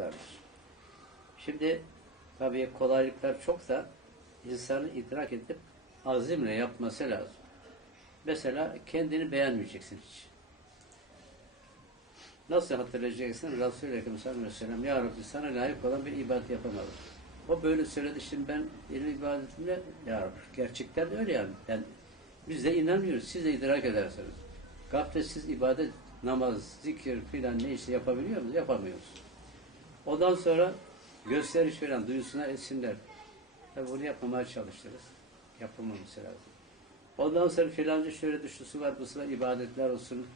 kolaylıklardır. Şimdi tabii kolaylıklar çok da insanı idrak edip azimle yapması lazım. Mesela kendini beğenmeyeceksin hiç. Nasıl hatırlayacaksın? Resul-i Ekrem Ya Rabbi sana layık olan bir ibadet yapamadım. O böyle söyledi. Şimdi ben benim ibadetimle Ya Rabbi gerçekten öyle yani. Ben, biz de inanmıyoruz. Siz de idrak edersiniz. Gafletsiz ibadet, namaz, zikir filan ne işte yapabiliyor muyuz? Yapamıyoruz. Ondan sonra gösteriş falan duyusuna etsinler. Tabi bunu yapmamaya çalışırız. Yapılmaması lazım. Ondan sonra filanca şöyle düşüsü var, bu var, ibadetler olsun.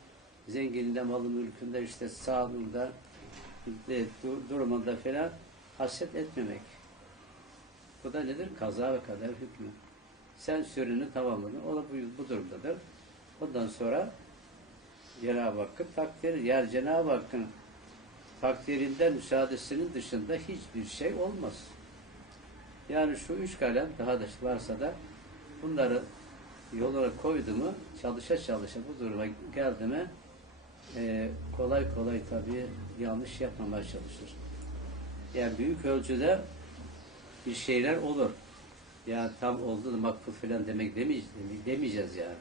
Zengininde, malı mülkünde, işte sağlığında, e, dur- durumunda filan haset etmemek. Bu da nedir? Kaza ve kader hükmü. Sen sürünü tamamladın. O da bu, bu durumdadır. Ondan sonra Cenab-ı Hakk'ın takdiri. Yani Cenab-ı Hakk'ın takdirinden müsaadesinin dışında hiçbir şey olmaz. Yani şu üç kalem daha da varsa da bunları yoluna koydu mu çalışa çalışa bu duruma geldi mi e, kolay kolay tabii yanlış yapmamaya çalışır. Yani büyük ölçüde bir şeyler olur. Yani tam oldu da makbul falan demek demeyeceğiz, demeyeceğiz yani.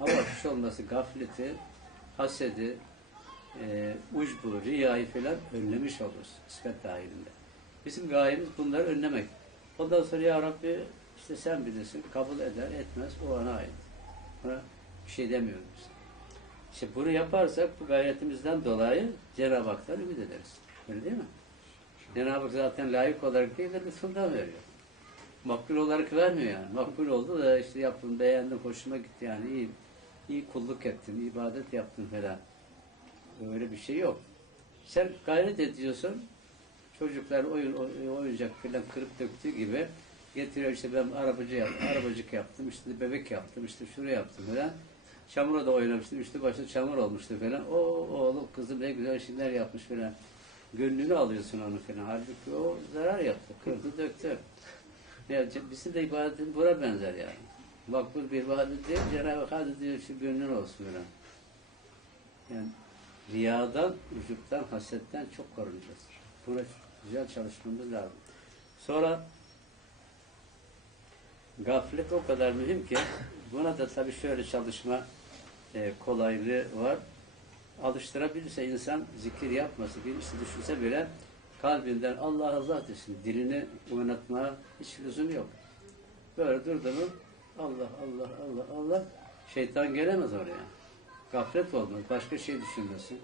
Ama hiç olması gafleti, hasedi, e, ucbu, riyayı falan önlemiş oluruz kısmet dahilinde. Bizim gayemiz bunları önlemek. Ondan sonra ya Rabbi işte sen bilirsin, kabul eder, etmez, o ana ait. Buna bir şey demiyoruz. İşte bunu yaparsak bu gayretimizden dolayı Cenab-ı Hak'tan ümit ederiz. Öyle değil mi? Cenab-ı Hak zaten layık olarak değil de lütfundan veriyor. Makbul olarak vermiyor yani. Makbul oldu da işte yaptın, beğendim, hoşuma gitti yani iyi, iyi kulluk ettin, ibadet yaptın falan. Öyle bir şey yok. Sen gayret ediyorsun, çocuklar oyun, oy- oyuncak falan kırıp döktüğü gibi getiriyor işte ben arabacı yaptım, arabacık yaptım, işte bebek yaptım, işte şuraya yaptım falan. Çamura da oynamıştım, üstü başı çamur olmuştu falan. O oğlum kızım ne güzel şeyler yapmış falan. Gönlünü alıyorsun onu falan. Halbuki o zarar yaptı, kırdı, döktü. Ya, bizim de ibadetin buna benzer yani. Makbul bir ibadet değil, Cenab-ı Hak diyor şu gönlün olsun falan. Yani riyadan, ucuptan, hasetten çok korunacağız. Buna güzel çalışmamız lazım. Sonra gaflet o kadar mühim ki buna da tabii şöyle çalışma e, kolaylığı var. Alıştırabilirse insan zikir yapması, bir işte düşünse bile kalbinden Allah Allah desin. Dilini oynatmaya hiç lüzum yok. Böyle durdu mu Allah Allah Allah Allah şeytan gelemez oraya. Gaflet olmaz. Başka şey düşünmesin.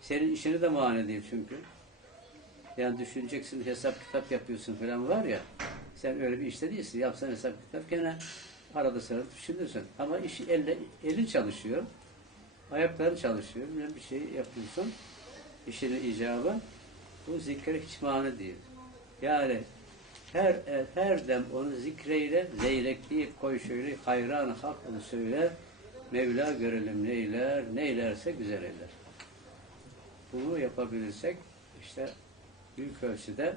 Senin işini de mani değil çünkü. Yani düşüneceksin, hesap kitap yapıyorsun falan var ya. Sen öyle bir işte değilsin. Yapsan hesap kitap gene arada sırada düşünürsün. Ama iş elle, elin çalışıyor. Ayakların çalışıyor. bilmem Bir şey yapıyorsun. İşinin icabı. Bu zikre hiç mani değil. Yani her her dem onu zikreyle, zeylekleyip koy şöyle hayran hak onu söyle. Mevla görelim neyler, neylerse güzel eyler. Bunu yapabilirsek işte büyük ölçüde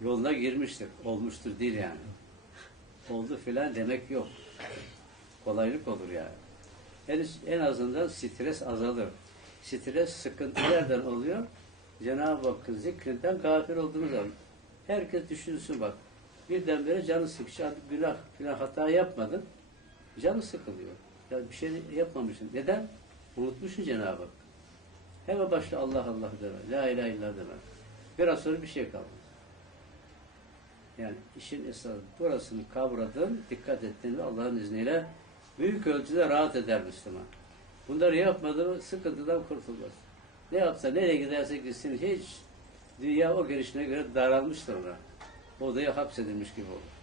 yoluna girmiştir. Olmuştur değil yani. Oldu filan demek yok. Kolaylık olur yani. En, en azından stres azalır. Stres sıkıntı nereden oluyor? Cenab-ı Hakk'ın zikrinden gafil olduğumuz zaman. Herkes düşünsün bak. Birdenbire canı sıkışıyor. Günah filan hata yapmadın. Canı sıkılıyor. Ya bir şey yapmamışsın. Neden? Unutmuşsun Cenab-ı Hak. Hemen başla Allah Allah deme. La ilahe illallah deme. Biraz sonra bir şey kalmaz. Yani işin esası burasını kavradın, dikkat ettin ve Allah'ın izniyle büyük ölçüde rahat eder Müslüman. Bunları yapmadı sıkıntıdan kurtulmaz. Ne yapsa, nereye giderse gitsin hiç dünya o gelişine göre daralmıştır ona. Odaya hapsedilmiş gibi olur.